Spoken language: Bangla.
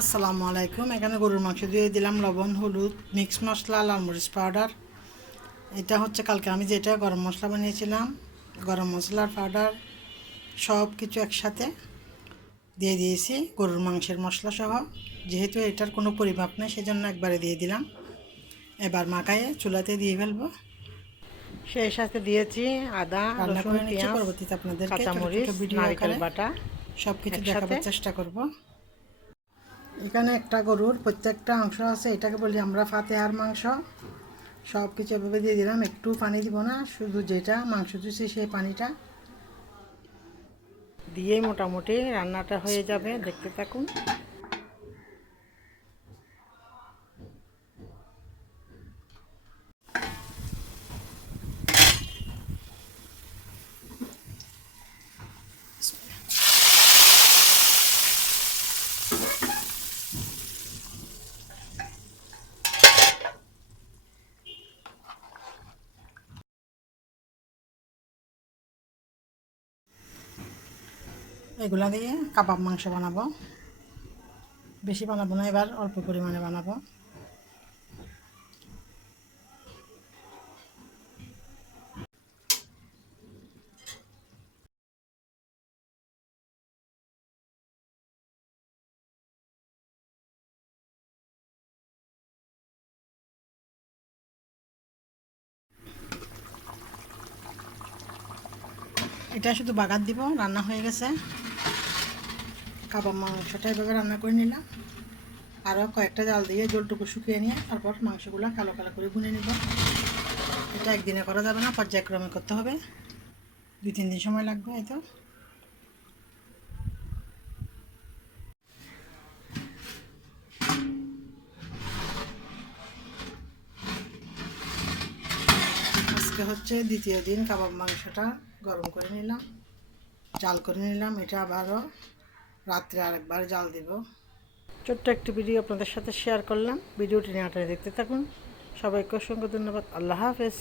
আসসালামু আলাইকুম। এখানে গরুর মাংস দিয়ে দিলাম লবণ, হলুদ, মিক্স মশলা, লাল মরিচ পাউডার। এটা হচ্ছে কালকে আমি যেটা গরম মশলা বানিয়েছিলাম, গরম মশলার পাউডার সব কিছু একসাথে দিয়ে দিয়েছি গরুর মাংসের মশলা সহ। যেহেতু এটার কোনো পরিমাপ নেই সেজন্য একবারে দিয়ে দিলাম। এবার মাখায়ে চুলাতে দিয়ে ফেলবো। সেই সাথে দিয়েছি আদা, রান্না রসুন, করে নিচ্ছি, পেঁয়াজ, পরবর্তীতে আপনাদেরকে ছোটো কাঁচামরিচ, ছোটো ভিডিও নারকেল আকারে বাটা সব কিছু একসাথে। দেখাবার চেষ্টা করব। এখানে একটা গরুর প্রত্যেকটা অংশ আছে, এটাকে বলি আমরা ফাতেহার মাংস। সব কিছু এভাবে দিয়ে দিলাম, একটু পানি দিব না, শুধু যেটা মাংস দিয়েছি সেই পানিটা দিয়েই মোটামুটি রান্নাটা হয়ে যাবে। দেখতে থাকুন। এগুলা দিয়ে কাবাব মাংস বানাবো। বেশি বানাবো না, এবার অল্প পরিমাণে বানাবো। এটা শুধু বাগার দিব, রান্না হয়ে গেছে। কাবাব মাংসটা এভাবে রান্না করে নিলাম। আরও কয়েকটা জাল দিয়ে জলটুকু শুকিয়ে নিয়ে তারপর মাংসগুলো কালো কালো করে ভুনে নেব। এটা একদিনে করা যাবে না, পর্যায়ক্রমে করতে হবে। 2-3 দিন সময় লাগবে। এই তো আজকে হচ্ছে দ্বিতীয় দিন কাবাব মাংসটা গরম করে নিলাম, জাল করে নিলাম। এটা আবারও রাত্রে আরেকবার জাল দেব। ছোট্ট একটি ভিডিও আপনাদের সাথে শেয়ার করলাম। ভিডিওটি নিয়ে দেখতে থাকুন। সবাইকে অসংখ্য ধন্যবাদ। আল্লাহ হাফেজ।